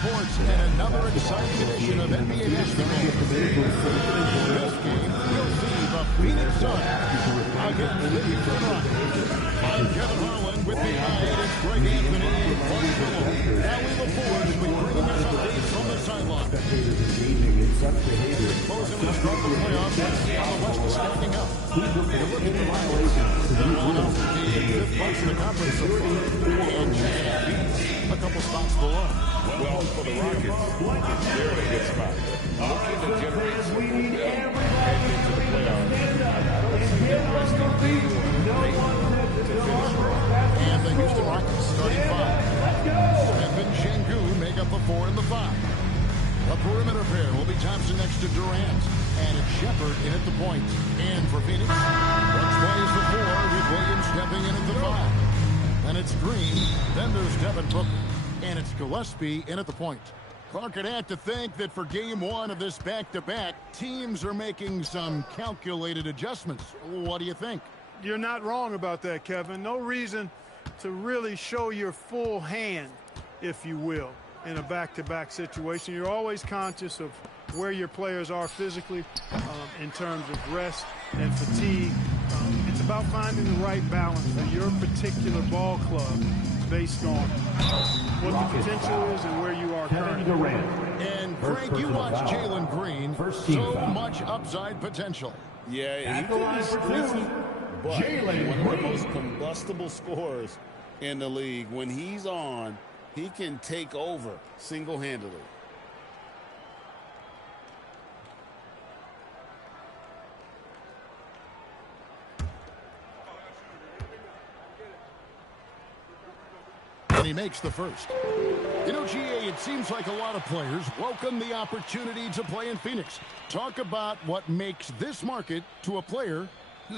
sports and another exciting edition of NBA basketball. This game will see the Phoenix Suns against the Houston Rockets. I'm Kevin Harlan with the it's Greg Anthony and Mark Miller. Now we look forward as we bring us updates from the sideline. Closing the start of the playoffs, let's see how the West is stacking up. You're looking at the Rockets. They're one off the fifth place in the conference so far. And a couple spots below. Well, for the Rockets, they're in a good spot. Looking to generate some momentum heading into the playoffs. I don't see them resting deep or great to finish strong. And the Houston Rockets starting five. Devin Sengun make up the 4 and the 5. The perimeter pair will be Thompson next to Durant. And it's Shepherd in at the point. And for Phoenix, Brooks plays the 4 with Williams stepping in at the 5. Then it's Green. Then there's Devin Booker. And it's Gillespie in at the point. Clark, I'd have to think that for game 1 of this back-to-back, teams are making some calculated adjustments. What do you think? You're not wrong about that, Kevin. No reason to really show your full hand, if you will, in a back-to-back situation. You're always conscious of where your players are physically in terms of rest and fatigue. It's about finding the right balance for your particular ball club based on what the potential is and where you are currently. And Greg, you watch Jalen Green, so much upside potential. Yeah, he could be streaky, but one of the most combustible scorers in the league. When he's on, he can take over single-handedly. And he makes the first. You know, GA, it seems like a lot of players welcome the opportunity to play in Phoenix. Talk about what makes this market to a player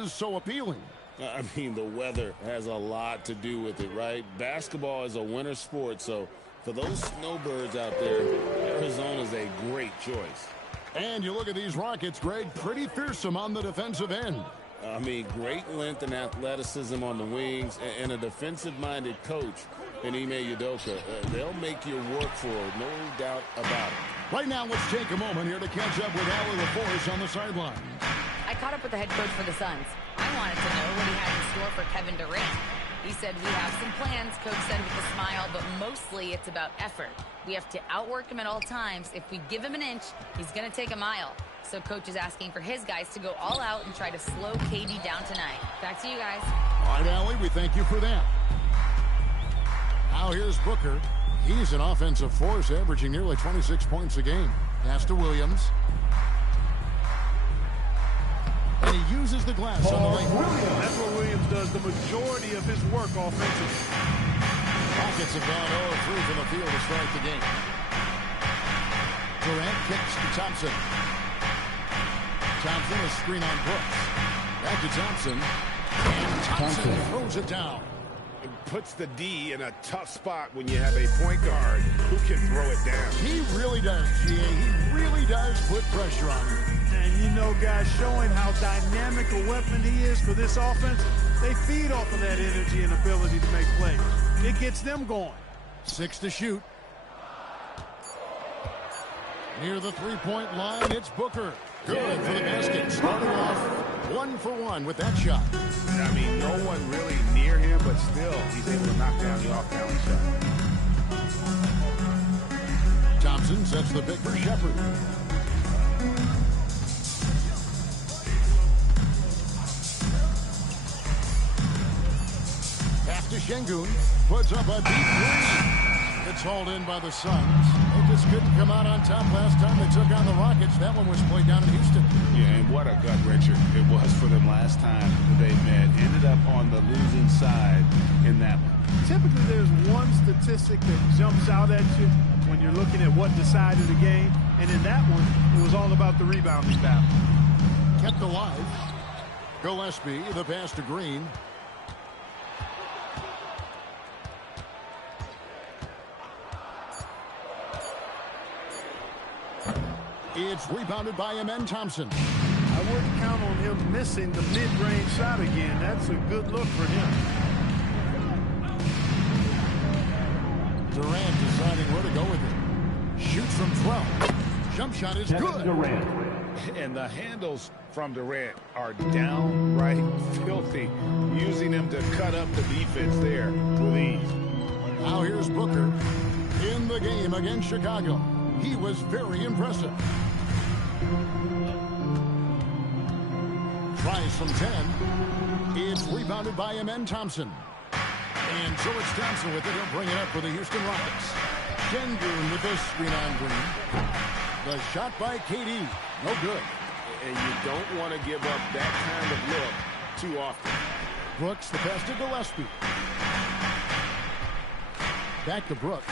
so appealing. I mean, the weather has a lot to do with it, right? Basketball is a winter sport, so for those snowbirds out there, Arizona is a great choice. And you look at these Rockets, Greg, pretty fearsome on the defensive end. I mean, great length and athleticism on the wings, and a defensive-minded coach in Ime Udoka. They'll make you work for it, no doubt about it. Right now, let's take a moment here to catch up with Allie LaForce on the sideline. I caught up with the head coach for the Suns. I wanted to know what he had in store for Kevin Durant. He said, we have some plans, coach said with a smile, but mostly it's about effort. We have to outwork him at all times. If we give him an inch, he's going to take a mile. So coach is asking for his guys to go all out and try to slow KD down tonight. Back to you guys. All right, Allie, we thank you for that. Now here's Booker. He's an offensive force, averaging nearly 26 points a game. Pass to Williams. And he uses the glass on the lane. That's what Williams does the majority of his work offensively. Rockets have gone 0-3 from the field to start the game. Durant kicks to Thompson. Thompson, a screen on Brooks. Back to Thompson. And Thompson throws it down. It puts the D in a tough spot when you have a point guard who can throw it down. He really does, GA. He really does put pressure on him. And you know, guys, showing how dynamic a weapon he is for this offense, they feed off of that energy and ability to make plays. It gets them going. 6 to shoot. Near the three-point line, it's Booker. Good for the basket. Starting off 1 for 1 with that shot. I mean, no one really near him, but still, he's able to knock down the off-balance shot. Thompson sets the pick for Shepherd. Pass to Sengun. Puts up a deep three. It's hauled in by the Suns. They just couldn't come out on top last time they took on the Rockets. That one was played down in Houston. Yeah, and what a gut wrencher it was for them last time they met. Ended up on the losing side in that one. Typically, there's one statistic that jumps out at you when you're looking at what decided the game. And in that one, it was all about the rebounding battle. Kept alive. Gillespie, the pass to Green. It's rebounded by Amen Thompson. I wouldn't count on him missing the mid-range shot again. That's a good look for him. Durant deciding where to go with it. Shoots from 12. Jump shot is good. Durant. And the handles from Durant are downright filthy, using them to cut up the defense there with ease. Now here's Booker in the game against Chicago. He was very impressive. Tries from 10. It's rebounded by Amen Thompson. And so it's Thompson with it. He'll bring it up for the Houston Rockets. Sengun with the screen on Green. The shot by KD. No good. And you don't want to give up that kind of look too often. Brooks, the pass to Gillespie. Back to Brooks.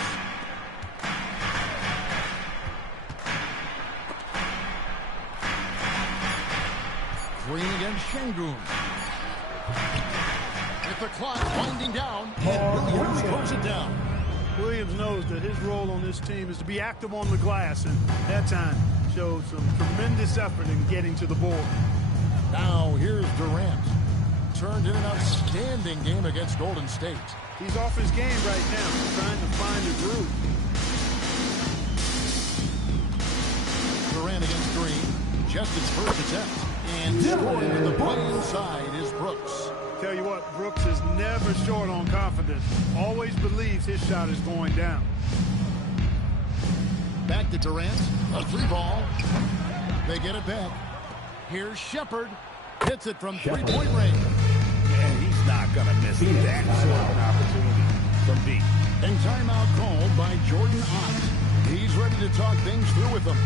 Green against Sengun. With the clock winding down, and Williams throws it down. Williams knows that his role on this team is to be active on the glass, and that time showed some tremendous effort in getting to the board. Now here's Durant. Turned in an outstanding game against Golden State. He's off his game right now, trying to find a groove. Durant against Green. Just his first attempt. And scoring to the playing side is Brooks. Tell you what, Brooks is never short on confidence. Always believes his shot is going down. Back to Durant. A three ball. They get it back. Here's Shepherd. Hits it from three-point range. And he's not going to miss that sort of an opportunity from deep. And timeout called by Jordan Ott. He's ready to talk things through with them.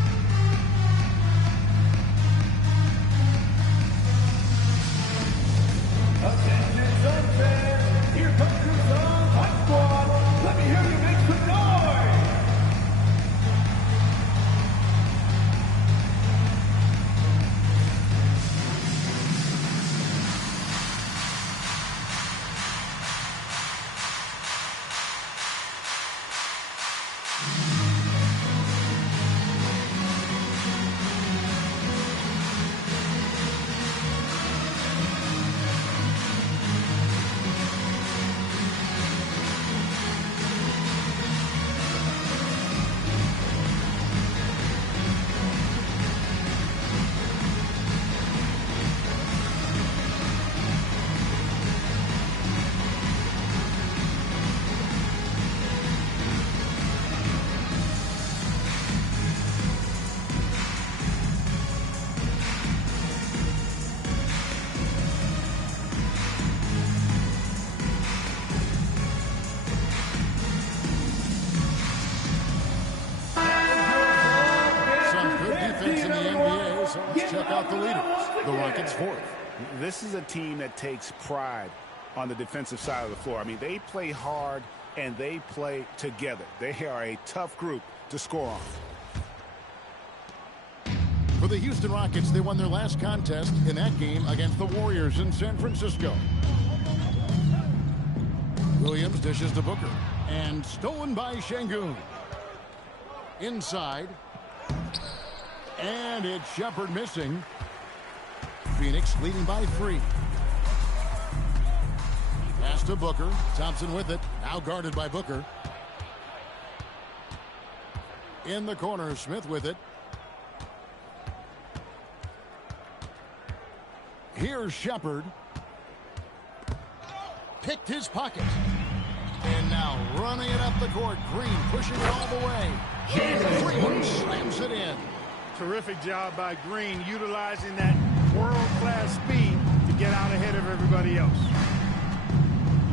Attention, Sunset. Here comes your Suns hot squad. Let me hear you make some noise. Check out the leaders. The Rockets fourth. This is a team that takes pride on the defensive side of the floor. I mean, they play hard and they play together. They are a tough group to score on. For the Houston Rockets, they won their last contest in that game against the Warriors in San Francisco. Williams dishes to Booker. And stolen by Sengun. Inside. And it's Shepherd missing. Phoenix leading by 3. Pass to Booker. Thompson with it. Now guarded by Booker. In the corner, Smith with it. Here's Shepherd. Picked his pocket. And now running it up the court. Green pushing it all the way. Green slams it in. Terrific job by Green, utilizing that world-class speed to get out ahead of everybody else.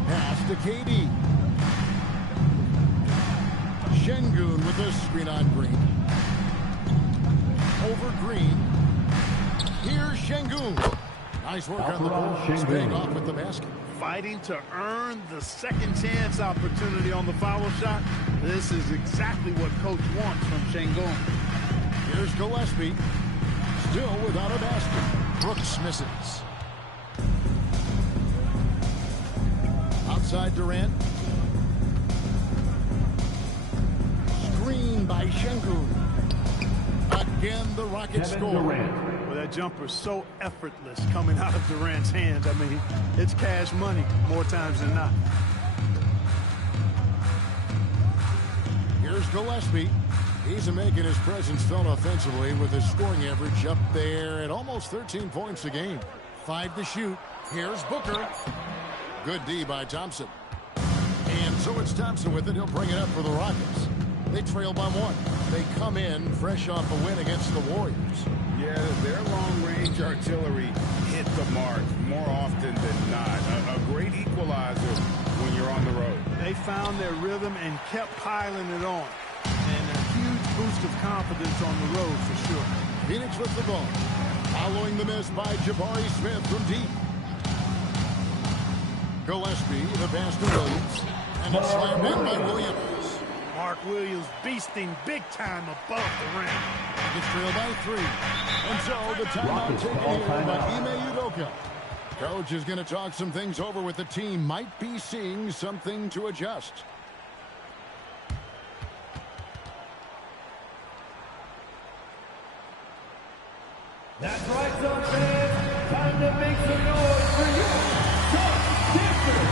Pass to KD. Sengun with the screen on Green. Over Green. Here's Sengun. Nice work on the board. Staying off with the basket. Fighting to earn the second chance opportunity on the foul shot. This is exactly what coach wants from Sengun. Here's Gillespie. Still without a basket. Brooks misses. Outside Durant. Screen by Sengun. Again, the Rockets score. Well, that jumper's so effortless coming out of Durant's hands. I mean, it's cash money more times than not. Here's Gillespie. He's making his presence felt offensively with his scoring average up there at almost 13 points a game. 5 to shoot. Here's Booker. Good D by Thompson. And so it's Thompson with it. He'll bring it up for the Rockets. They trail by 1. They come in fresh off a win against the Warriors. Yeah, their long-range artillery hit the mark more often than not. A great equalizer when you're on the road. They found their rhythm and kept piling it on. And a huge boost of confidence on the road for sure. Phoenix with the ball. Following the miss by Jabari Smith from deep. Gillespie, the pass to Williams. And it's slammed in by Williams. Mark Williams beasting big time above the rim. It's trailed by 3. And so the timeout taken here by Ime Udoka. Coach is going to talk some things over with the team. Might be seeing something to adjust. That's right, son fans. Time to make some noise for your top dancer.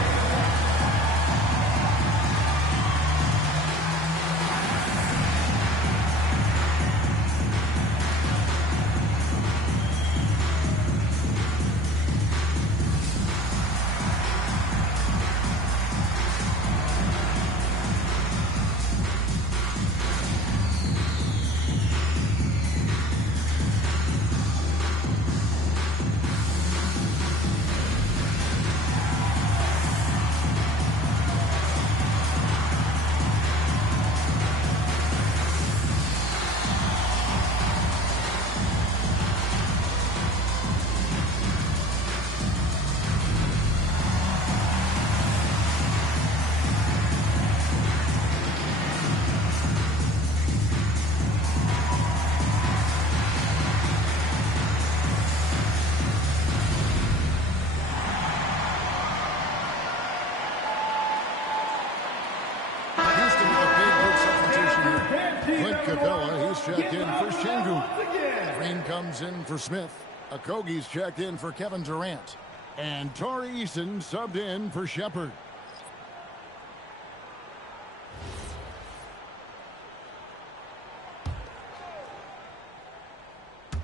Checked in for Sengun. Green comes in for Smith. Okogie's checked in for Kevin Durant. And Tari Eason subbed in for Shepard.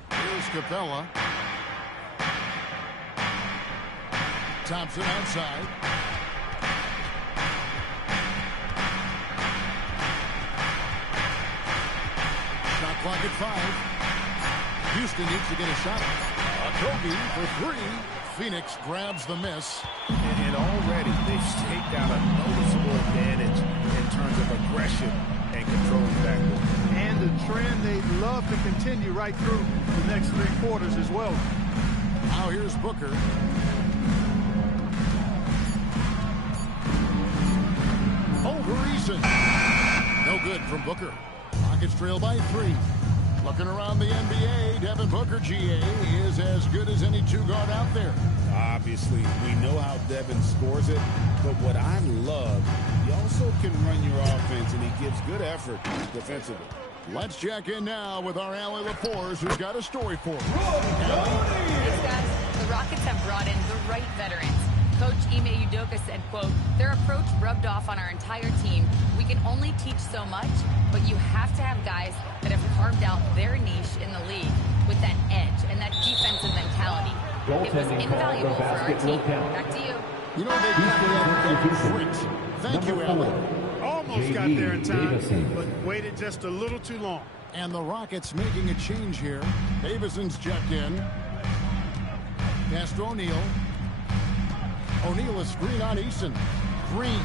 Here's Capella. Thompson outside. Clock at 5. Houston needs to get a shot. Okogie for 3. Phoenix grabs the miss. And already they've staked out a noticeable advantage in terms of aggression and controlling the backcourt. And a trend they'd love to continue right through the next 3 quarters as well. Now here's Booker. Over Eason. No good from Booker. Rockets trail by 3. Looking around the NBA, Devin Booker, GA, is as good as any 2-guard out there. Obviously, we know how Devin scores it, but what I love, he also can run your offense, and he gives good effort defensively. Let's check in now with our Allie Laporte, who's got a story for us. Yes, guys, the Rockets have brought in the right veterans. Coach Ime Udoka said, quote, their approach rubbed off on our entire team. We can only teach so much, but you have to have guys that have carved out their niche in the league with that edge and that defensive mentality. It was invaluable for our team. Back to you. You know, they got that great. Thank you, Allie. Almost got there in time, but waited just a little too long. And the Rockets making a change here. Davison's checked in. Pass to O'Neal. O'Neal is screen on Eason. Green.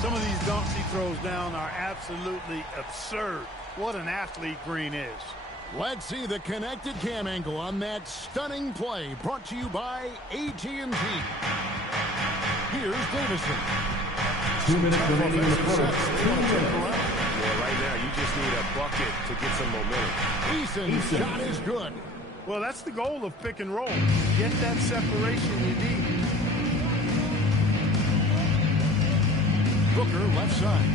Some of these dunks he throws down are absolutely absurd. What an athlete Green is. Let's see the connected cam angle on that stunning play, brought to you by AT&T. Here's Davison. 2 minutes remaining in the first. Well, right now, you just need a bucket to get some momentum. Eason's shot is good. Well, that's the goal of pick and roll. Get that separation you need. Booker left side.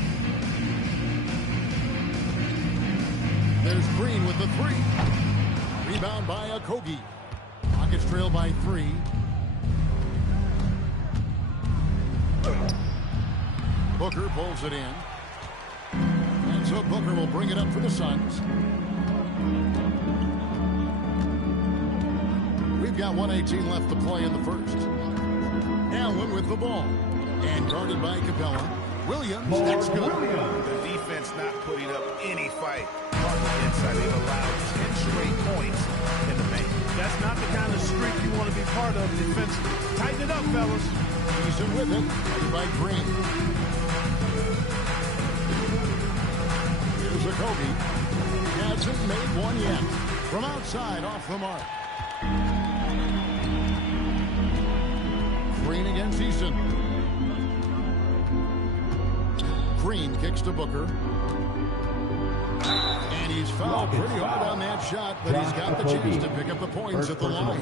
There's Green with the 3. Rebound by Okogie. Rockets trail by 3. Booker pulls it in. And so Booker will bring it up for the Suns. We've got 1:18 left to play in the first. Allen with the ball. And guarded by Capella. Williams, that's good. The defense not putting up any fight on the inside. They've allowed 10 straight points in the paint. That's not the kind of streak you want to be part of defensively. Tighten it up, fellas. He's in with it. Headed by Green. Here's a Kobe. Hasn't made one yet. From outside, off the mark. Green against Eason. Green kicks to Booker. And he's fouled pretty hard on that shot, but he's got the chance to pick up the points at the line.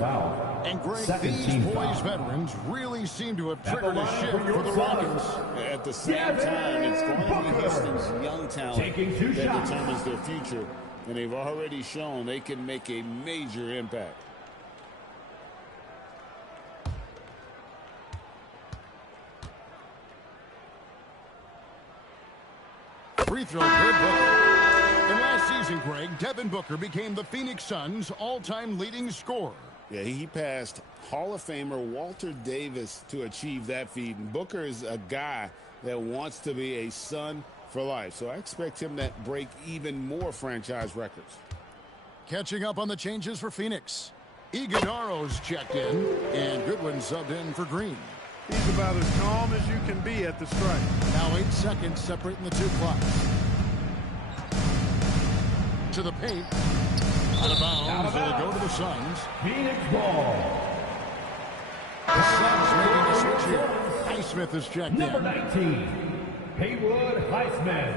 And Greg, these boys veterans really seem to have triggered a shift for the Rockets. At the same time, it's going to be Houston's young talent that determines their future. And they've already shown they can make a major impact. Free throw, good Booker. And last season, Greg, Devin Booker became the Phoenix Suns' all-time leading scorer. Yeah, he passed Hall of Famer Walter Davis to achieve that feat. And Booker is a guy that wants to be a Sun for life. So I expect him to break even more franchise records. Catching up on the changes for Phoenix. Iguodaro's checked in, and Goodwin subbed in for Green. He's about as calm as you can be at the strike. Now 8 seconds separating the two clocks. To the paint. Out of bounds. It'll go to the Suns. Phoenix ball. The Suns making a switch here. Highsmith is checked Number in. 19, Haywood Highsmith.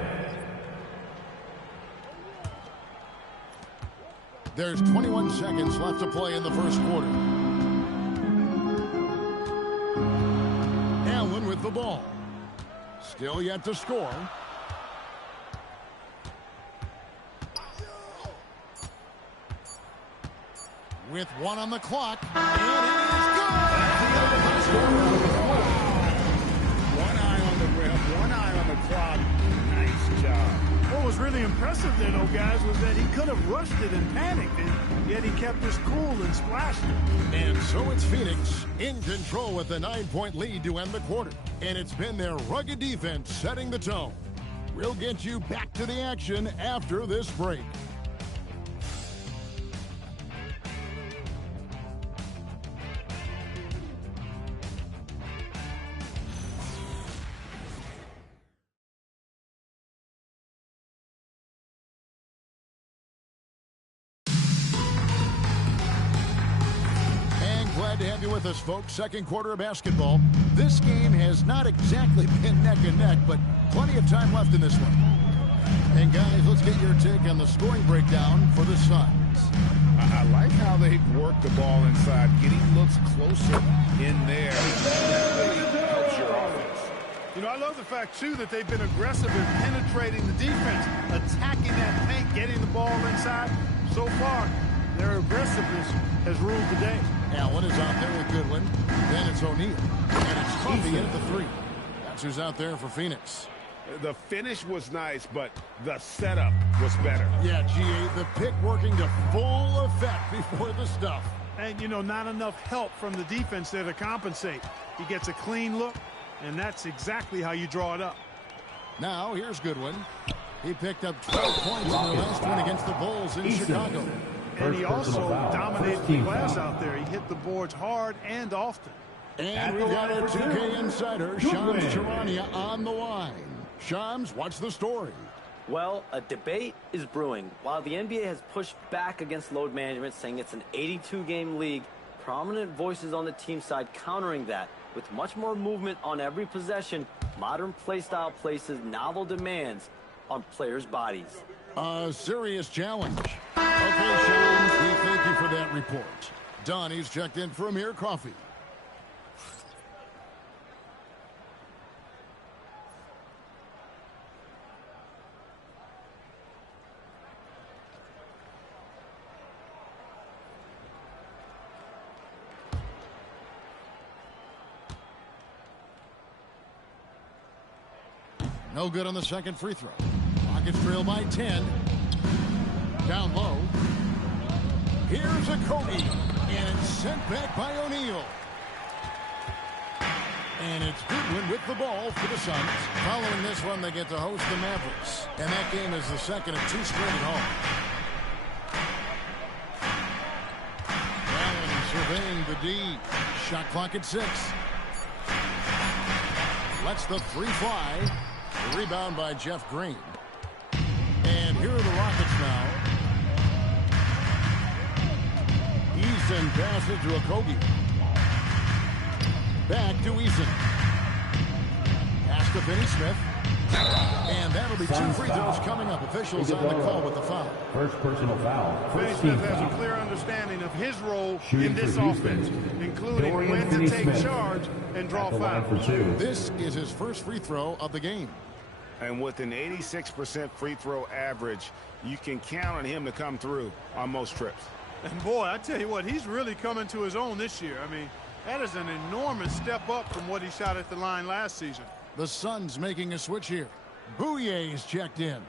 There's 21 seconds left to play in the first quarter. Allen with the ball. Still yet to score. With 1 on the clock. And it is good! One eye on the rim, one eye on the clock. Nice job. What was really impressive there, though, guys, was that he could have rushed it and panicked, and yet he kept his cool and splashed it. And so it's Phoenix in control with a 9-point lead to end the quarter. And it's been their rugged defense setting the tone. We'll get you back to the action after this break. Glad to have you with us, folks. Second quarter of basketball. This game has not exactly been neck and neck, but plenty of time left in this one. And guys, let's get your take on the scoring breakdown for the Suns. I like how they work the ball inside, getting looks closer in there. That really helps your offense. You know, I love the fact, too, that they've been aggressive in penetrating the defense, attacking that paint, getting the ball inside. So far, their aggressiveness has ruled the day. Allen is out there with Goodwin. Then it's O'Neal. And it's Coffey in at the 3. That's who's out there for Phoenix. The finish was nice, but the setup was better. Yeah, GA, the pick working to full effect before the stuff. And, you know, not enough help from the defense there to compensate. He gets a clean look, and that's exactly how you draw it up. Now, here's Goodwin. He picked up 12 points in the last one against the Bulls in Chicago. And he also dominated the glass out there. He hit the boards hard and often. And we've got a 2K insider, Shams Charania, on the line. Shams, what's the story? Well, a debate is brewing. While the NBA has pushed back against load management, saying it's an 82-game league, prominent voices on the team side countering that. With much more movement on every possession, modern play style places novel demands on players' bodies. A serious challenge. Okay, Shams, we thank you for that report. Donnie's checked in for Amir Coffey. No good on the second free throw. Rockets trail by 10. Down low. Here's a Kobe. And it's sent back by O'Neal. And it's Goodwin with the ball for the Suns. Following this one, they get to host the Mavericks. And that game is the second of 2 straight at home. Allen surveying the D. Shot clock at 6. Lets the 3 fly. The rebound by Jeff Green. And here are the Rockets now. Eason passes to Okogie. Back to Eason. Pass to Finney-Smith. And that'll be 2 free throws coming up. Officials on the call with the foul. First personal foul. Finney-Smith has a clear understanding of his role in this offense, including when to take charge and draw fouls. This is his first free throw of the game. And with an 86% free throw average, you can count on him to come through on most trips. And boy, I tell you what, he's really coming to his own this year. I mean, that is an enormous step up from what he shot at the line last season. The Suns making a switch here. Bouyer's checked in.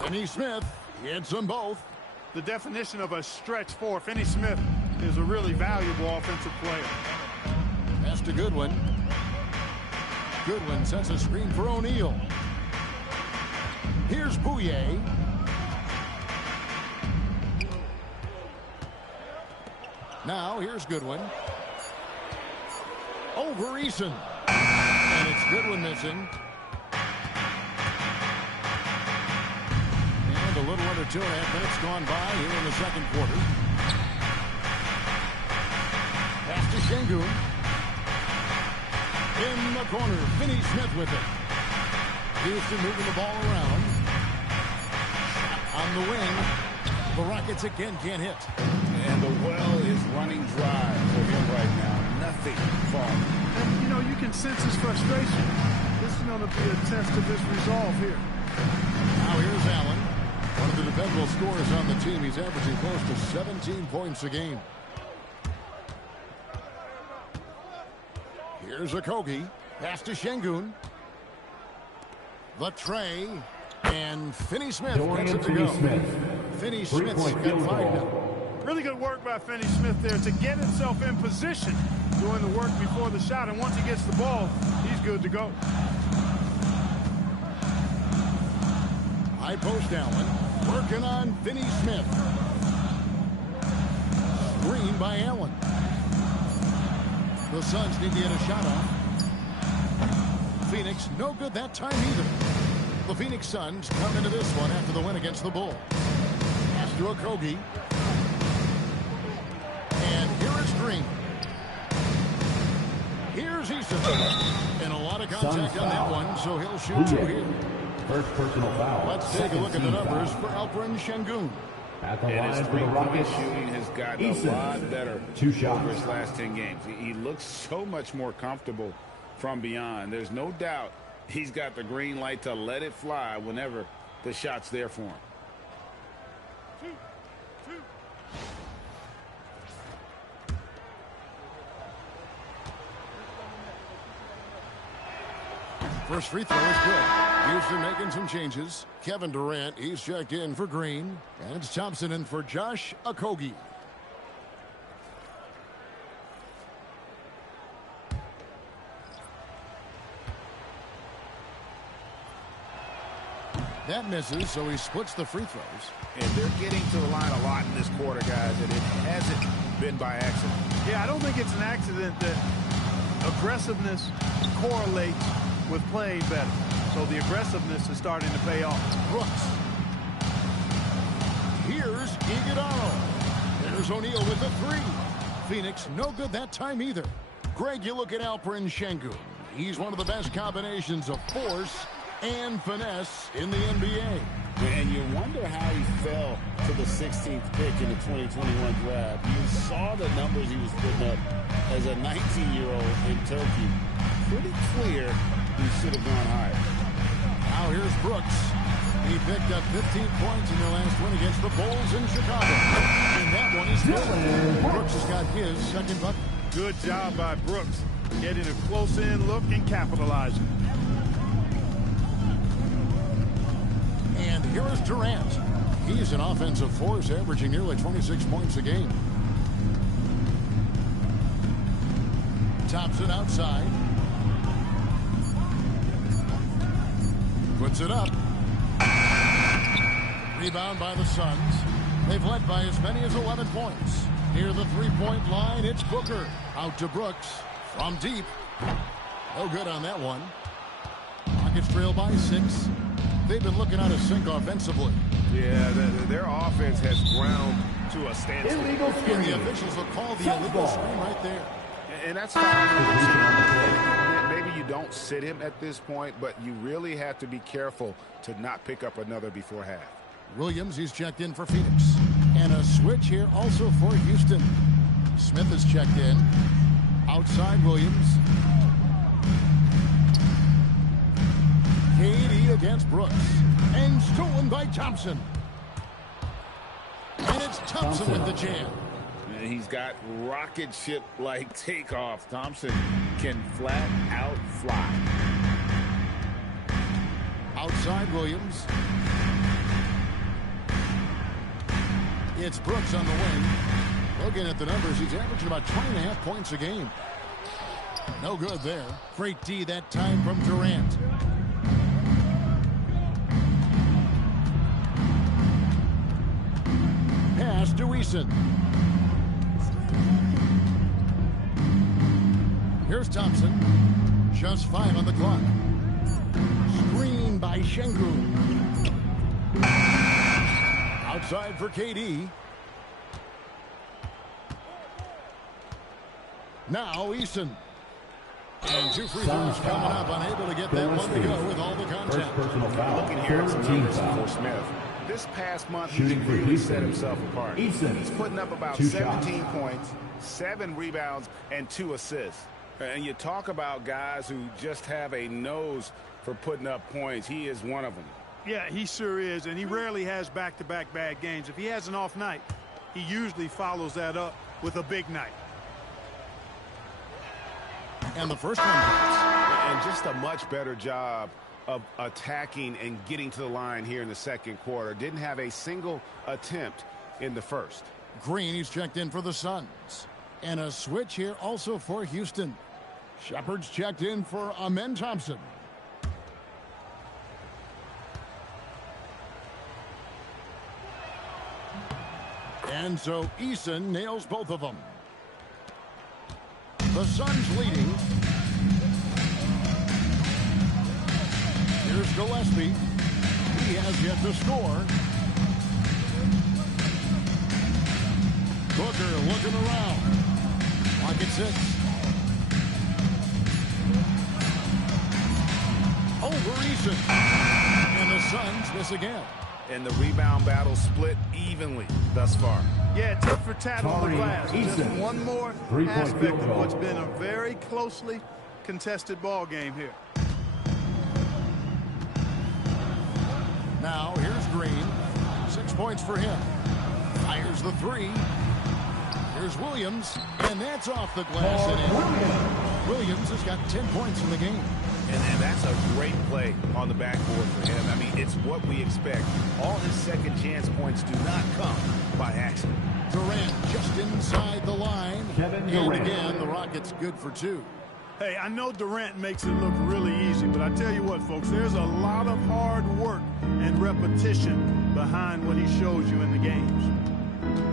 Finney-Smith hits them both. The definition of a stretch 4. Finney-Smith is a really valuable offensive player. Pass to Goodwin. Goodwin sets a screen for O'Neal. Here's Bouye. Now here's Goodwin. Over Eason. And it's Goodwin missing. And a little under 2.5 minutes gone by here in the second quarter. Pass to Sengun. In the corner, Finney-Smith with it. Houston moving the ball around. On the wing. The Rockets again can't hit. And the well is running dry for him right now. Nothing falling. And, you know, you can sense his frustration. This is going to be a test of his resolve here. Now here's Allen. One of the dependable scorers on the team. He's averaging close to 17 points a game. Here's Okogie. Pass to Sengun. The tray. And Finney-Smith gets it to go. Finney-Smith's got 5 now. Really good work by Finney-Smith there to get himself in position, doing the work before the shot. And once he gets the ball, he's good to go. High post Allen. Working on Finney-Smith. Screen by Allen. The Suns need to get a shot off. Phoenix, no good that time either. The Phoenix Suns come into this one after the win against the Bulls. Pass to Okogie. And here is Green. Here's Eason. And a lot of contact on that one, so he'll shoot 2 here. First personal foul. Let's take a look at the numbers for Alperen Sengun. And his three-point shooting has gotten a lot better 2 shots over his last 10 games. He looks so much more comfortable from beyond. There's no doubt he's got the green light to let it fly whenever the shot's there for him. First free throw is good. Houston making some changes. Kevin Durant, he's checked in for Green. And it's Thompson in for Josh Okogie. That misses, so he splits the free throws. And they're getting to the line a lot in this quarter, guys, and it hasn't been by accident. Yeah, I don't think it's an accident that aggressiveness correlates with playing better. So the aggressiveness is starting to pay off. Brooks. Here's Iguodala. There's O'Neal with the 3. Phoenix, no good that time either. Greg, you look at Alperen Sengun. He's one of the best combinations of force and finesse in the NBA. And you wonder how he fell to the 16th pick in the 2021 draft. You saw the numbers he was putting up as a 19-year-old in Turkey. Pretty clear he should have gone higher. Now here's Brooks. He picked up 15 points in their last win against the Bulls in Chicago. And that one is good. Brooks has got his second bucket. Good job by Brooks, getting a close-in look and capitalizing. And here is Durant. He's an offensive force, averaging nearly 26 points a game. Thompson outside. Puts it up. Rebound by the Suns. They've led by as many as 11 points. Near the three-point line, it's Booker. Out to Brooks. From deep. No good on that one. Rockets trail by 6. They've been looking out of sync offensively. Yeah, their offense has ground to a standstill. Illegal screen. And the officials will call the illegal screen right there. And that's fine. Maybe you don't sit him at this point, but you really have to be careful to not pick up another before half. Williams, he's checked in for Phoenix. And a switch here also for Houston. Smith is checked in. Outside Williams. KD against Brooks. And stolen by Thompson. And it's Thompson with the jam. And he's got rocket ship-like takeoff. Thompson can flat out fly. Outside Williams. It's Brooks on the wing. Looking at the numbers, he's averaging about 20.5 points a game. No good there. Great D that time from Durant. Pass to Eason. Here's Thompson. Just 5 on the clock. Screen by Sengun. Outside for KD. Now Eason. And 2 free throws coming up. Unable to get that one to go with all the contact. Looking here at some numbers for Smith. This past month, he's really set himself apart. He's putting up about 17 points, 7 rebounds, and 2 assists. And you talk about guys who just have a nose for putting up points. He is one of them. Yeah, he sure is, and he rarely has back-to-back bad games. If he has an off night, he usually follows that up with a big night. And the first one. And just a much better job of attacking and getting to the line here in the second quarter. Didn't have a single attempt in the first. Green, he's checked in for the Suns. And a switch here also for Houston. Shepard's checked in for Amen Thompson. And so Eason nails both of them. The Suns leading. Here's Gillespie. He has yet to score. Booker looking around. Clock at 6. Over Eason. And the Suns miss again. And the rebound battle split evenly thus far. Yeah, tit for tat on the glass. Just Eason. one more aspect of what's been a very closely contested ball game here. Now here's Green. 6 points for him. Fires the 3. Here's Williams. And that's off the glass and in. Williams has got 10 points in the game. And that's a great play on the backboard for him. I mean, it's what we expect. All his second chance points do not come by accident. Durant just inside the line. Kevin And Durant. again, the Rockets good for 2. Hey, I know Durant makes it look really easy, but I tell you what, folks, there's a lot of hard work and repetition behind what he shows you in the games.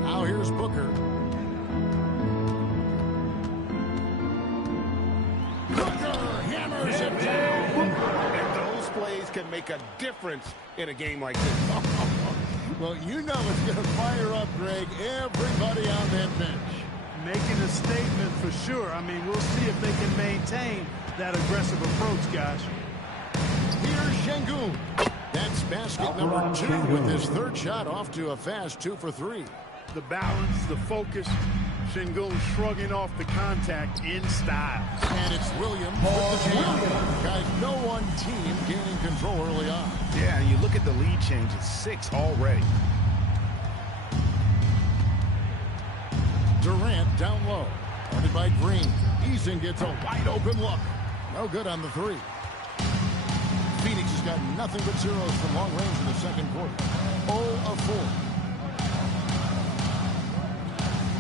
Now here's Booker. Booker hammers it down. And those plays can make a difference in a game like this. Well, you know it's going to fire up, Greg, everybody on that bench. Making a statement for sure. I mean, we'll see if they can maintain that aggressive approach, guys. Here's Sengun. That's basket number 2 with his third shot off to a fast 2 for 3. The balance, the focus, Sengun shrugging off the contact in style. And it's Williams with the jam. Guys, no one team gaining control early on. Yeah, and you look at the lead change, it's 6 already. Durant down low. Guarded by Green. Eason gets a wide open look. No good on the 3. Phoenix has got nothing but zeros from long range in the second quarter. 0 of 4.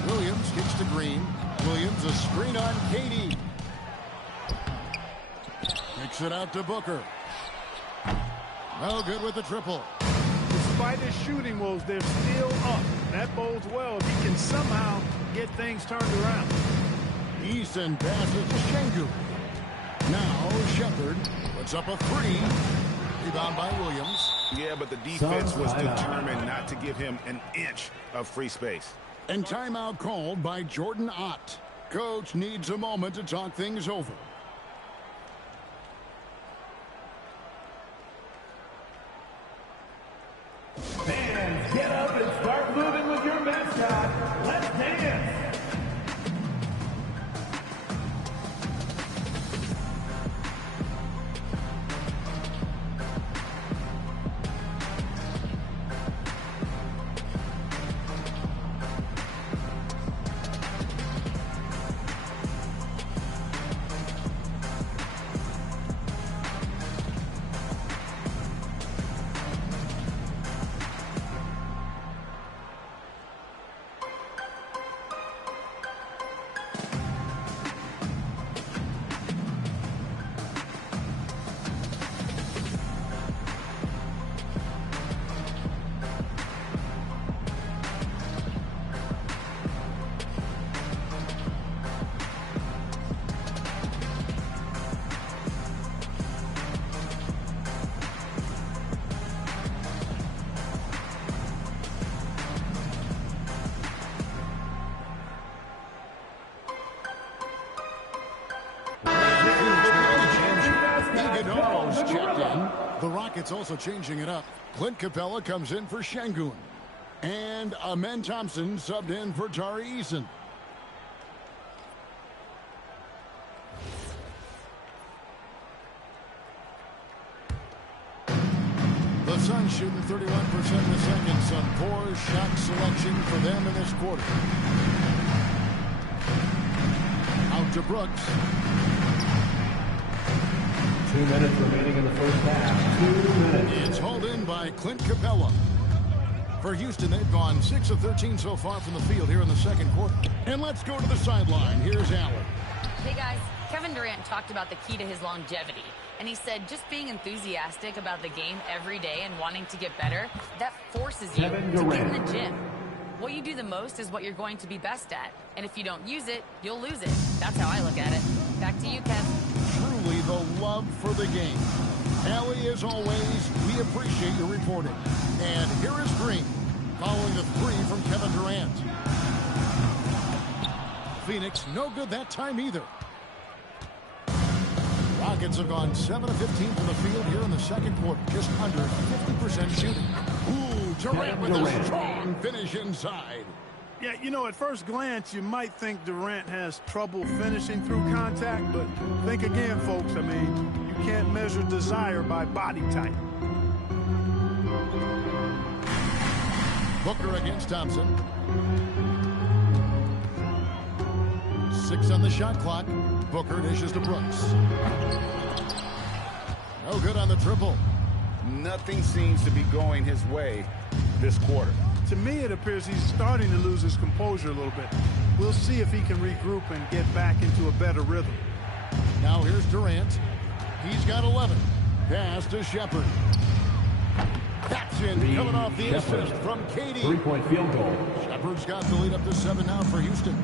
Williams kicks to Green. Williams a screen on KD. Kicks it out to Booker. No good with the triple. Despite his shooting woes, they're still up. That bodes well if he can somehow get things turned around. Eason passes to Sengun. Now Shepherd puts up a 3. Rebound by Williams. Yeah, but the defense was determined not to give him an inch of free space. And timeout called by Jordan Ott. Coach needs a moment to talk things over. Fans, get up and start moving with your mascot. Let's dance. The Rockets also changing it up. Clint Capella comes in for Sengun. And Amen Thompson subbed in for Tari Eason. The Suns shooting 31% in the second. Some poor shot selection for them in this quarter. Out to Brooks. 2 minutes remaining in the first half. 2 minutes. It's hauled in by Clint Capella. For Houston, they've gone 6 of 13 so far from the field here in the second quarter. And let's go to the sideline. Here's Allen. Hey, guys. Kevin Durant talked about the key to his longevity. And he said just being enthusiastic about the game every day and wanting to get better, that forces you to get in the gym. What you do the most is what you're going to be best at. And if you don't use it, you'll lose it. That's how I look at it. Back to you, Kev. Truly the love for the game. Allie, as always, we appreciate your reporting. And here is Green, following the 3 from Kevin Durant. Phoenix, no good that time either. Rockets have gone 7 of 15 from the field here in the second quarter, just under 50% shooting. Ooh, Durant with a strong finish inside. Yeah, you know, at first glance, you might think Durant has trouble finishing through contact, but think again, folks. I mean, you can't measure desire by body type. Booker against Thompson. 6 on the shot clock. Booker dishes to Brooks. No good on the triple. Nothing seems to be going his way this quarter. To me, it appears he's starting to lose his composure a little bit. We'll see if he can regroup and get back into a better rhythm. Now here's Durant. He's got 11. Pass to Shepherd. That's in, coming off the assist from KD. 3-point field goal. Shepherd's got the lead up to 7 now for Houston.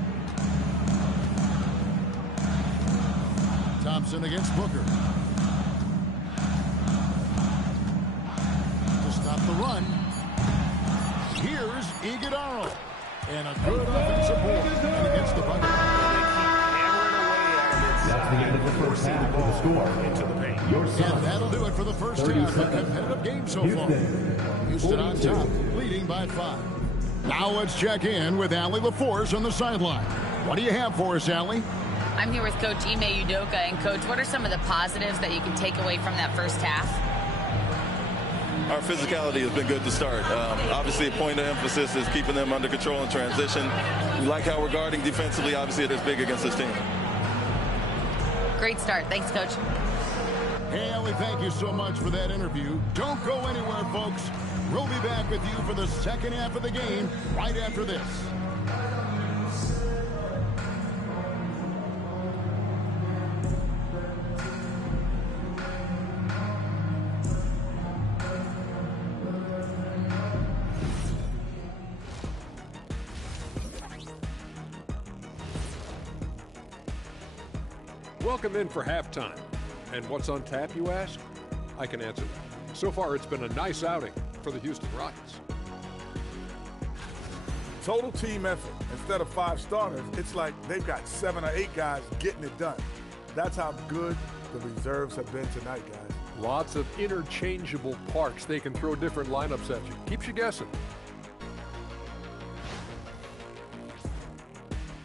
Thompson against Booker. To stop the run. Here's Iguodala. And a good offensive board. And against the bucket. That's the end of the first half of the score. Into the paint. And that'll do it for the first half. A competitive game so far. Houston on top, leading by 5. Now let's check in with Allie LaForce on the sideline. What do you have for us, Allie? I'm here with Coach Ime Udoka. And, Coach, what are some of the positives that you can take away from that first half? Our physicality has been good to start. Obviously, a point of emphasis is keeping them under control in transition. We like how we're guarding defensively. Obviously, it is big against this team. Great start. Thanks, Coach. Hey, Allie, thank you so much for that interview. Don't go anywhere, folks. We'll be back with you for the second half of the game right after this. Welcome in for halftime. And what's on tap, you ask? I can answer that. So far, it's been a nice outing for the Houston Rockets. Total team effort. Instead of 5 starters, it's like they've got 7 or 8 guys getting it done. That's how good the reserves have been tonight, guys. Lots of interchangeable parts. They can throw different lineups at you. Keeps you guessing.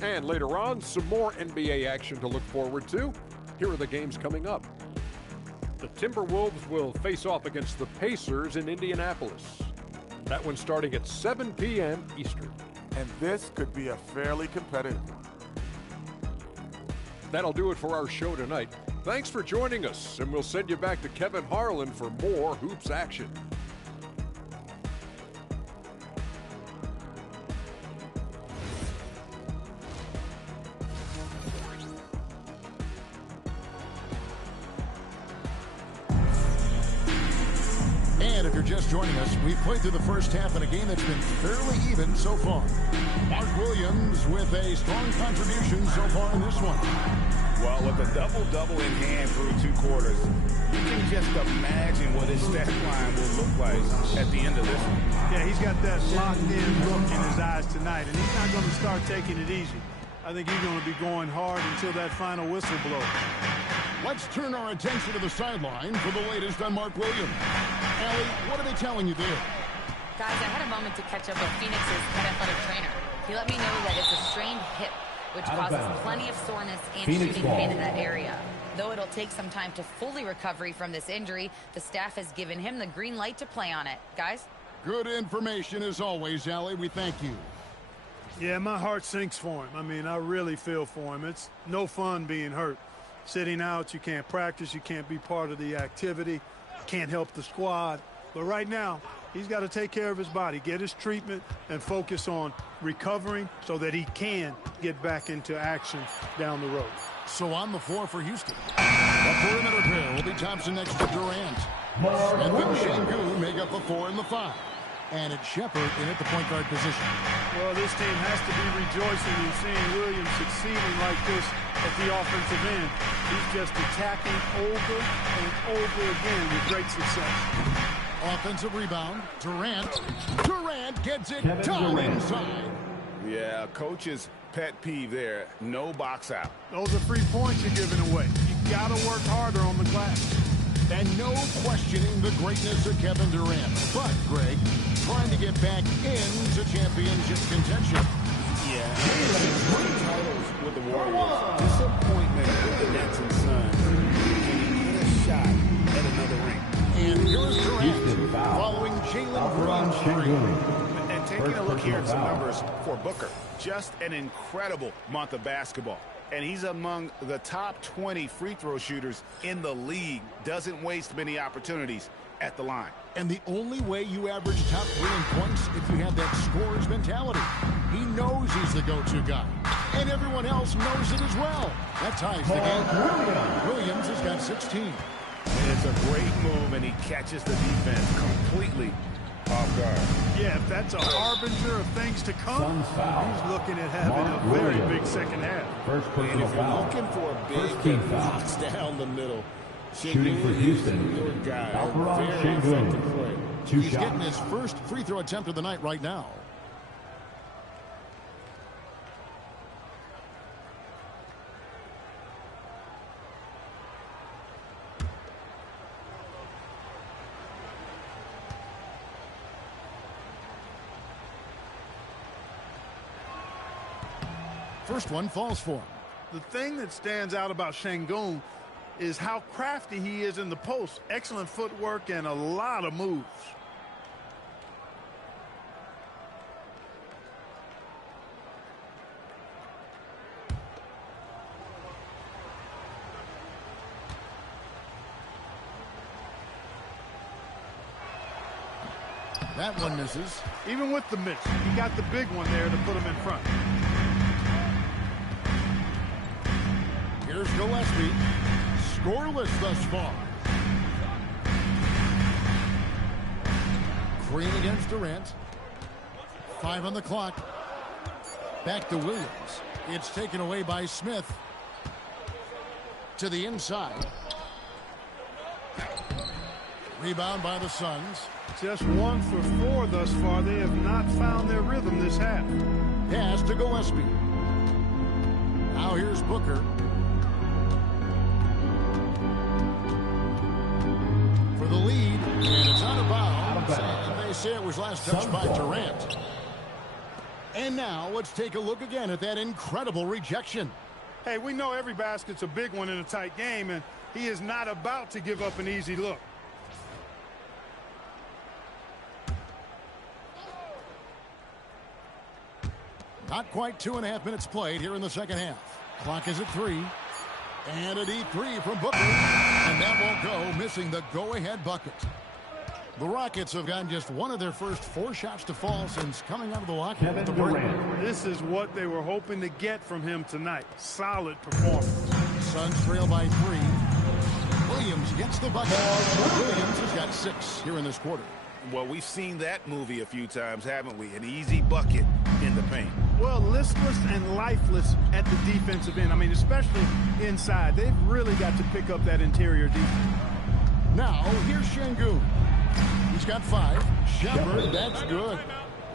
And later on, some more NBA action to look forward to. Here are the games coming up. The Timberwolves will face off against the Pacers in Indianapolis. That one's starting at 7 p.m. Eastern. And this could be a fairly competitive one. That'll do it for our show tonight. Thanks for joining us, and we'll send you back to Kevin Harlan for more hoops action. And if you're just joining us, we've played through the first half in a game that's been fairly even so far. Mark Williams with a strong contribution so far in this one. Well, with a double-double in hand through 2 quarters, you can just imagine what his stat line will look like at the end of this one. Yeah, he's got that locked-in look in his eyes tonight, and he's not going to start taking it easy. I think he's going to be going hard until that final whistle blows. Let's turn our attention to the sideline for the latest on Mark Williams. Allie, what are they telling you there? Guys, I had a moment to catch up with Phoenix's head athletic trainer. He let me know that it's a strained hip, which causes plenty of soreness and shooting pain in that area. Though it'll take some time to fully recover from this injury, the staff has given him the green light to play on it. Guys? Good information as always, Allie. We thank you. Yeah, my heart sinks for him. I mean, I really feel for him. It's no fun being hurt. Sitting out, you can't practice, you can't be part of the activity, can't help the squad. But right now, he's got to take care of his body, get his treatment, and focus on recovering so that he can get back into action down the road. So on the floor for Houston. The perimeter pair will be Thompson next to Durant. Smith and Sengun make up the 4 and the 5. And it's Shepard in at the point guard position. Well, this team has to be rejoicing in seeing Williams succeeding like this at the offensive end. He's just attacking over and over again with great success. Offensive rebound. Durant gets it done inside. Yeah, coach's pet peeve there. No box out. Those are 3 points you're giving away. You got to work harder on the glass. And no questioning the greatness of Kevin Durant. But, Greg, trying to get back into championship contention. Yeah, 3 titles with the Warriors. Disappointment with the Nets and Suns. Can he get a shot at another ring? And here's Durant following Jalen Brown's 3. And taking a look here at some numbers for Booker. Just an incredible month of basketball. And he's among the top 20 free throw shooters in the league. Doesn't waste many opportunities at the line. And the only way you average top 3 in points if you have that scorer's mentality. He knows he's the go-to guy. And everyone else knows it as well. That ties the game. Williams has got 16. And it's a great move, and he catches the defense completely off guard. Yeah, if that's a harbinger of things to come, he's looking at having a very big second half. And if you're looking for a big that knocks down the middle, Shooting for Houston, your guy. Alperen, Very effective play. He's getting his first free throw attempt of the night right now. first one falls for him. The thing that stands out about Sengun is how crafty he is in the post. Excellent footwork and a lot of moves. That one misses. Even with the miss, he got the big one there to put him in front. Here's Gillespie. Scoreless thus far. Green against Durant. 5 on the clock. Back to Williams. It's taken away by Smith. To the inside. Rebound by the Suns. Just 1 for 4 thus far. They have not found their rhythm this half. Pass to Gillespie. Now here's Booker. For the lead, and it's out of bounds. And they say it was last touched by Durant. And now let's take a look again at that incredible rejection. Hey, we know every basket's a big one in a tight game, and he is not about to give up an easy look. Not quite 2.5 minutes played here in the second half. Clock is at 3. And a deep 3 from Booker. And that won't go, missing the go-ahead bucket. The Rockets have gotten just one of their first 4 shots to fall since coming out of the locker at the break. This is what they were hoping to get from him tonight. Solid performance. Suns trail by 3. Williams gets the bucket. Williams has got 6 here in this quarter. Well, we've seen that movie a few times, haven't we? An easy bucket in the paint. Well, listless and lifeless at the defensive end. I mean, especially inside. They've really got to pick up that interior defense. Now, here's Sengun. He's got 5. Shepard, that's good.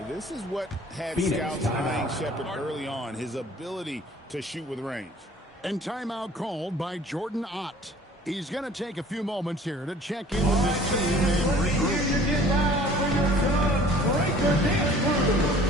This is what had scouts eyeing Shepard early on, his ability to shoot with range. And timeout called by Jordan Ott. He's going to take a few moments here to check in with his team and regroup. Get loud for your son, Breaker Dance Crew.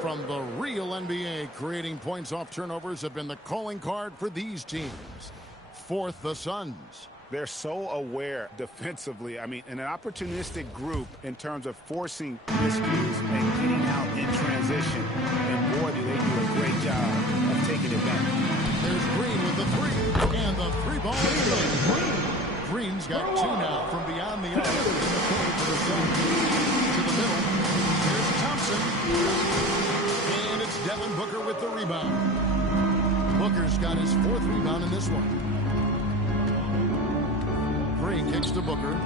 From the real NBA, creating points off turnovers have been the calling card for these teams. 4th, the Suns. They're so aware defensively. I mean, an opportunistic group in terms of forcing miscues and getting out in transition. And boy, do they do a great job of taking advantage. There's Green with the 3. And the 3 ball is good. Green's got 2 now from beyond the arc. To the middle. Here's Thompson. And it's Devin Booker with the rebound. Booker's got his 4th rebound in this one. Green kicks to Booker.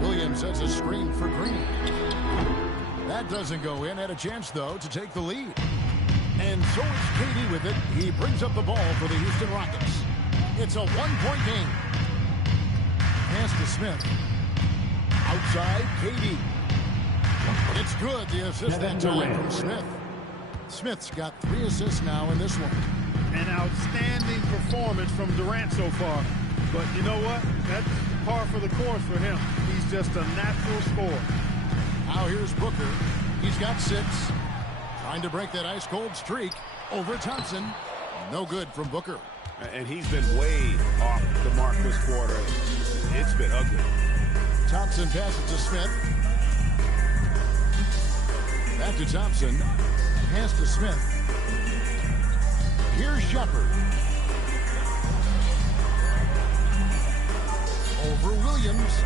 Williams sets a screen for Green. That doesn't go in. Had a chance, though, to take the lead. And so it's KD with it. He brings up the ball for the Houston Rockets. It's a 1-point game. Pass to Smith. Outside, KD. It's good, the assist that time from Smith. Smith's got 3 assists now in this one. An outstanding performance from Durant so far. But you know what? That's par for the course for him. He's just a natural scorer. Now here's Booker. He's got 6. Trying to break that ice-cold streak over Thompson. No good from Booker. And he's been way off the mark this quarter. it's been ugly. Thompson passes to Smith. Back to Thompson. Pass to Smith. Here's Shepard. Over Williams.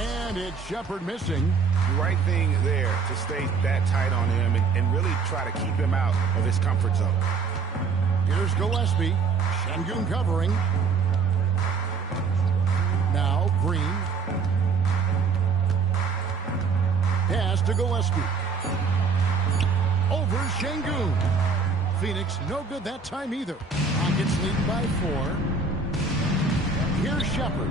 And it's Shepard missing. The right thing there to stay that tight on him and really try to keep him out of his comfort zone. Here's Gillespie. Sengun covering. Now Green. Pass to Gillespie. Over Sengun. Phoenix no good that time either. Rockets lead by 4. Here's Shepard.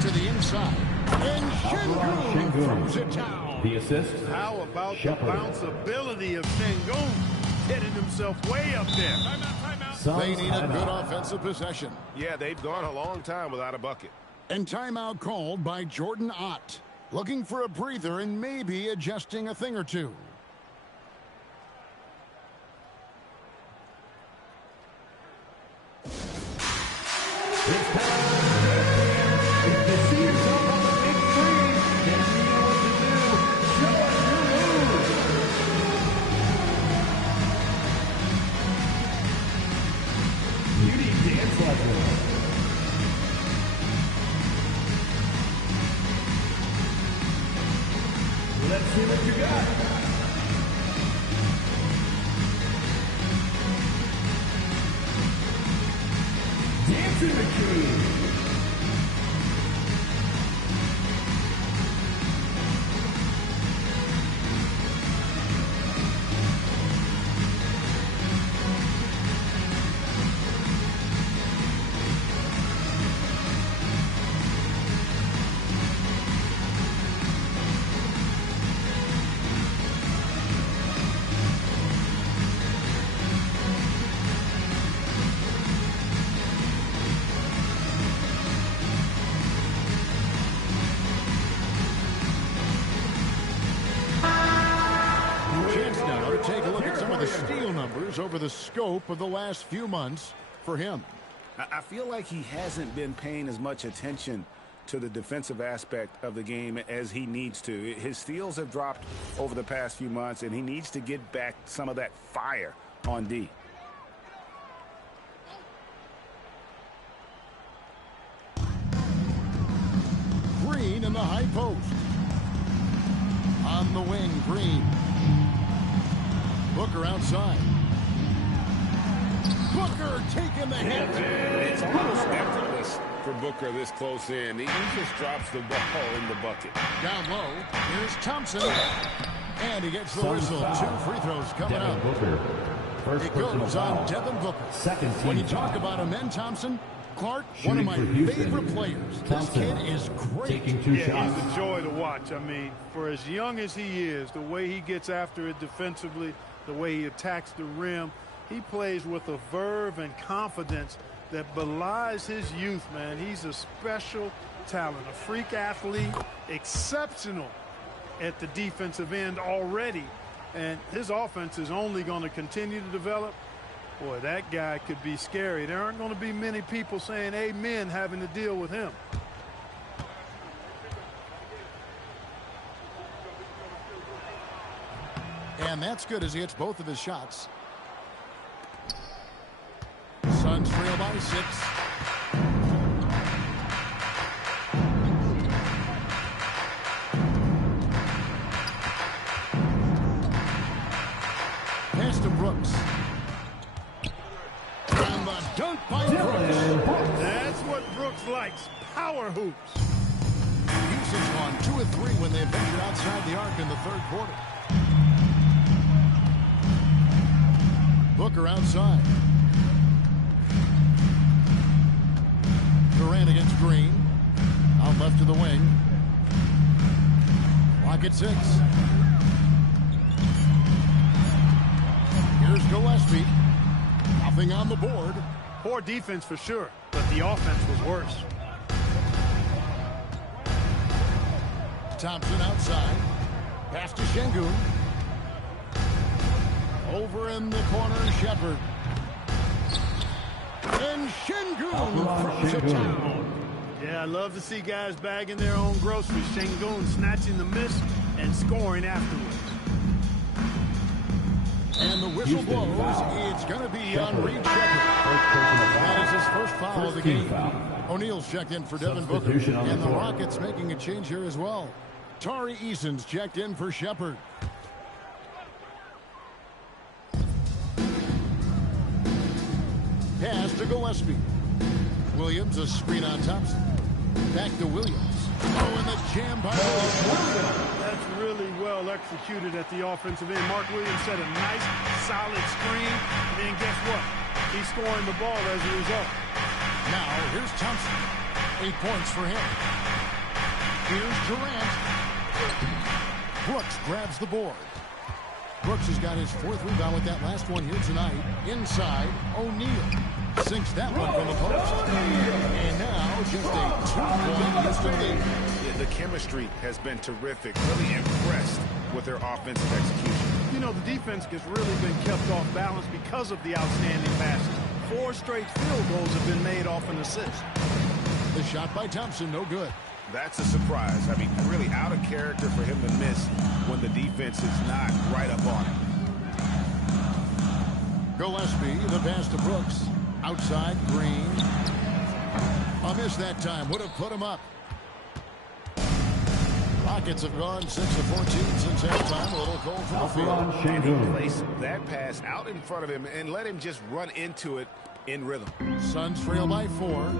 To the inside. And Sengun throws it down. The assist. How about Shepard. the bounceability of Sengun getting himself way up there? They need a good offensive possession. Yeah, they've gone a long time without a bucket. And timeout called by Jordan Ott. Looking for a breather and maybe adjusting a thing or two. Let's see what you got. Dancing McKee. Take a look at some of the steal numbers over the scope of the last few months for him. I feel like he hasn't been paying as much attention to the defensive aspect of the game as he needs to. His steals have dropped over the past few months, and he needs to get back some of that fire on D. Green in the high post. On the wing, Green. Booker outside. Booker taking the hit. It's almost effortless for Booker this close in. He just drops the ball in the bucket. Down low. Here's Thompson. And he gets the whistle. 2 free throws coming Devin up. Booker. First It goes on Devin Booker. Second team When you foul. talk about him and Thompson, Clark, Shooting one of my for Houston. favorite players. This Thompson kid is great. taking 2 Yeah, shots. he's a joy to watch. I mean, for as young as he is, the way he gets after it defensively, the way he attacks the rim, he plays with a verve and confidence that belies his youth, man. He's a special talent, a freak athlete, exceptional at the defensive end already. And his offense is only going to continue to develop. Boy, that guy could be scary. There aren't going to be many people saying amen having to deal with him. And that's good as he hits both of his shots. Suns trail by 6. Pass to Brooks. And the dunk by Brooks. That's what Brooks likes. Power hoops. Houston's gone 2 of 3 when they ventured outside the arc in the third quarter. Booker outside. Durant against Green. Out left to the wing. Clock at 6. Here's Gillespie. Nothing on the board. Poor defense for sure, but the offense was worse. Thompson outside. Pass to Sengun. Over in the corner, Shepard. Sengun from town. Yeah, I love to see guys bagging their own groceries. Sengun snatching the miss and scoring afterwards. And the whistle blows. It's going to be on Reed Shepherd. That is his first foul of the game. O'Neal's checked in for Devin Booker. And the Rockets making a change here as well. Tari Eason's checked in for Shepherd. Pass to Gillespie. Williams, a screen on Thompson. Back to Williams. Oh, and the jam by Williams. That's really well executed at the offensive end. Mark Williams set a nice, solid screen. And then guess what? He's scoring the ball as a result. Now, here's Thompson. 8 points for him. Here's Durant. Brooks grabs the board. Brooks has got his 4th rebound with that last one here tonight. Inside, O'Neal. Sinks that one from the post. And now just a 2-point Houston lead. Yeah, the chemistry has been terrific. Really impressed with their offensive execution. You know, the defense has really been kept off balance because of the outstanding passes. 4 straight field goals have been made off an assist. The shot by Thompson, no good. That's a surprise. I mean, really out of character for him to miss when the defense is not right up on him. Gillespie, the pass to Brooks. Outside, Green. A miss that time. Would have put him up. Rockets have gone 6 of 14 since halftime. A little cold from the field. And he placed that pass out in front of him and let him just run into it in rhythm. Suns trail by 4.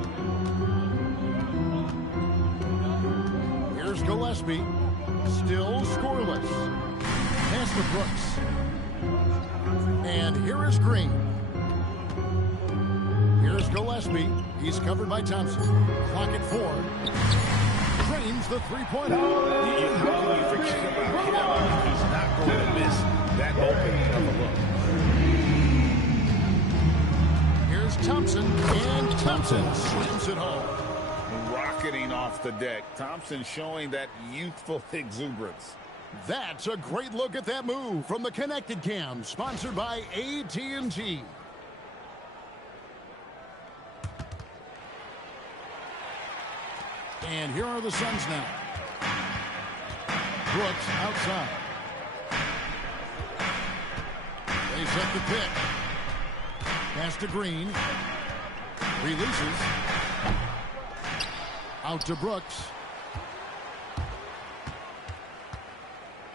Here's Gillespie. Still scoreless. Pass to Brooks. And here is Green. Here's Gillespie. He's covered by Thompson. Clock at 4. Drains the 3-pointer. How can you forget about him? He's not going to miss that opening of a look. Here's Thompson. And Thompson slams it home. Rocketing off the deck. Thompson showing that youthful exuberance. That's a great look at that move from the Connected Cam, sponsored by AT&T. And here are the Suns now. Brooks outside. They set the pick. Pass to Green. Releases. Out to Brooks.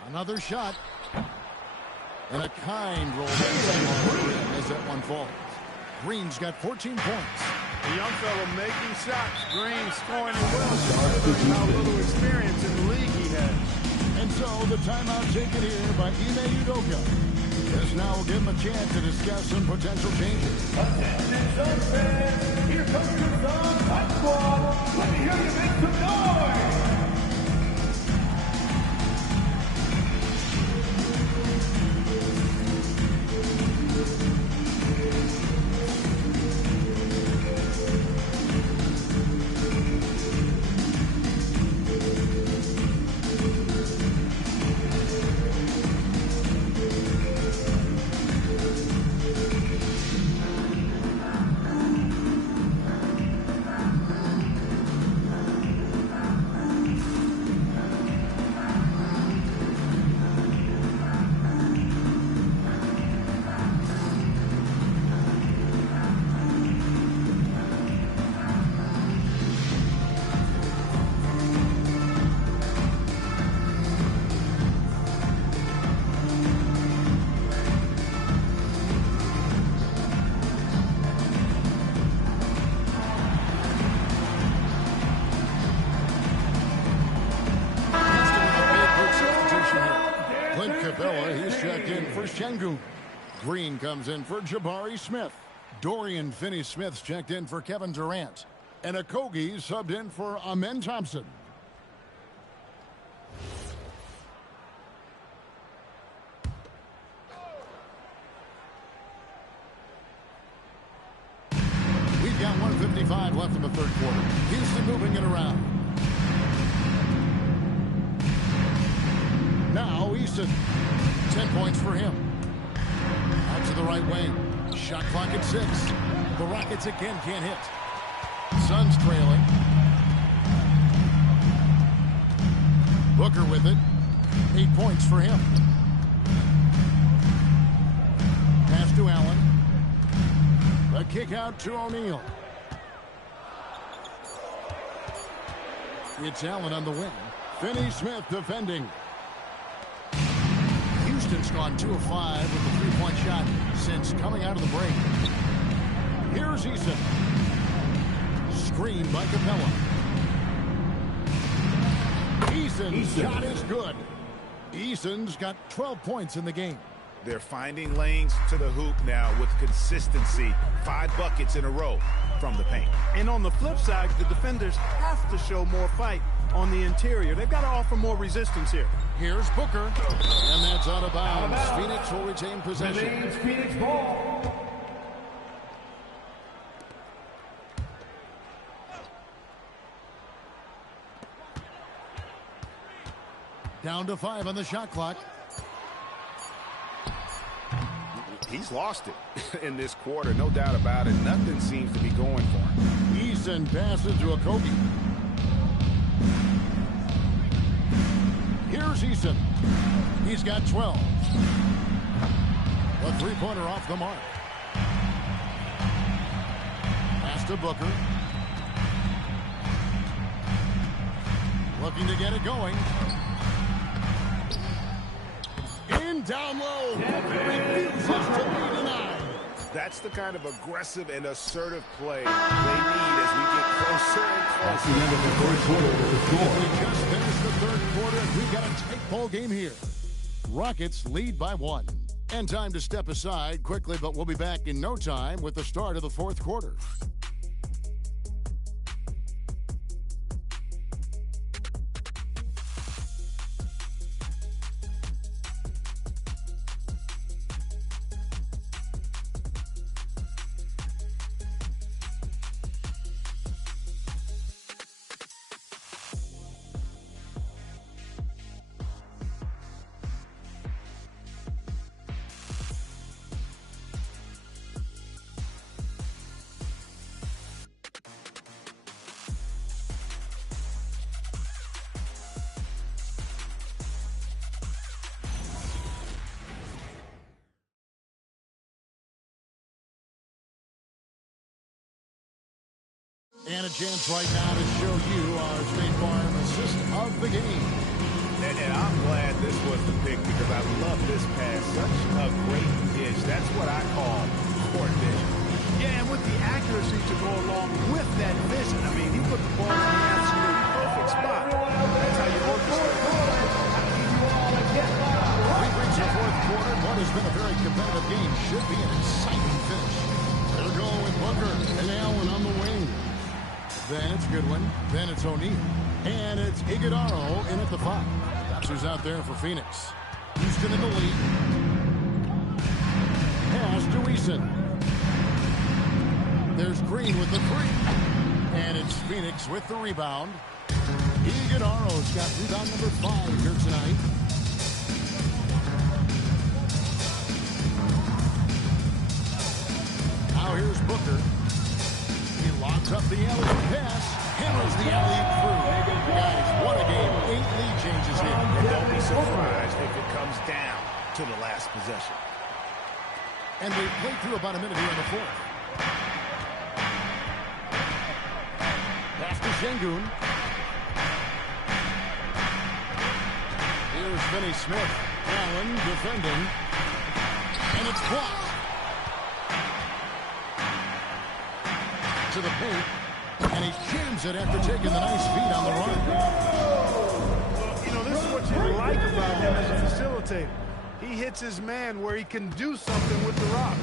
Another shot. And a kind roll as that one falls. Green's got 14 points. The young fellow making shots. Green scoring well. How little experience in the league he has. And so the timeout taken here by Ime Udoka. This now will give him a chance to discuss some potential changes. Attention, Suns fans. Here comes your Suns hot squad. Let me hear you make some noise. Sengun. Green comes in for Jabari Smith. Dorian Finney-Smith's checked in for Kevin Durant. And Okogie subbed in for Amen Thompson. We've got 1:55 left in the third quarter. Houston moving it around. Now Easton. 10 points for him. Out to the right wing. Shot clock at 6. The Rockets again can't hit. Suns trailing. Booker with it. 8 points for him. Pass to Allen. A kick out to O'Neal. It's Allen on the wing. Finney-Smith defending. Houston's gone 2 of 5 with a 3-point shot since coming out of the break. Here's Eason. Screen by Capella. Eason's shot is good. Eason's got 12 points in the game. They're finding lanes to the hoop now with consistency. 5 buckets in a row from the paint. And on the flip side, the defenders have to show more fight on the interior. They've got to offer more resistance here. Here's Booker. And that's out of bounds. Phoenix will retain possession. Phoenix ball. Down to 5 on the shot clock. He's lost it in this quarter, no doubt about it. Nothing seems to be going for him. Eason passes to Okogie. Here's Eason. He's got 12. A 3-pointer off the mark. Pass to Booker. Looking to get it going. In down low. Refuses to be denied. That's the kind of aggressive and assertive play they need as we get closer and closer. That's the end of the third quarter with the score. We just finished the third quarter, and we've got a tight ball game here. Rockets lead by 1. And time to step aside quickly, but we'll be back in no time with the start of the fourth quarter. And a chance right now to show you our State Farm assist of the game. And I'm glad this was the pick because I love this pass. Such a great dish. That's what I call court vision. Yeah, and with the accuracy to go along with that vision. I mean, he put the ball in the absolute perfect spot. That's how you orchestrate it. We reach the fourth quarter. What has been a very competitive game should be an exciting finish. They're going with Booker and Allen on the wing. Then it's Goodwin. Then it's O'Neal. And it's Iguodala in at the 5. That's who's out there for Phoenix. Houston in the lead. Pass to Eason. There's Green with the 3. And it's Phoenix with the rebound. Iguodala's got rebound number 5 here tonight. Now here's Booker. Locks up the alley pass, hammers the alley through. Guys, what a game. 8 lead changes here. And don't be surprised if it comes down to the last possession. And we played through about a minute here in the fourth. Pass to Sengun. Here's Finney-Smith. Allen defending. And it's blocked. To the paint, and he jams it after taking the nice feed on the run. Well, you know, this is what you like about him as a facilitator. He hits his man where he can do something with the rock.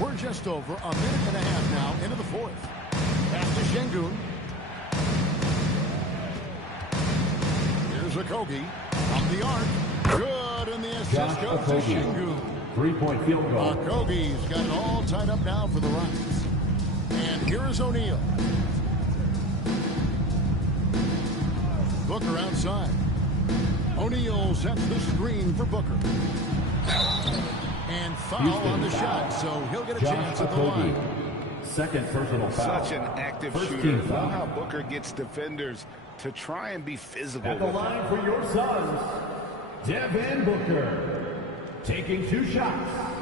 We're just over a minute and a half now into the fourth. Pass to Sengun. Here's Okogie on the arc. Good, and the assist goes to Sengun. 3-point field goal. Okogie's got it all tied up now for the Rockets. And here is O'Neal. Booker outside. O'Neal sets the screen for Booker. And foul on the shot, so he'll get a chance at the line. Second personal foul. Such an active shooter. Love how Booker gets defenders to try and be physical. At the line for your Suns, Devin Booker, taking 2 shots.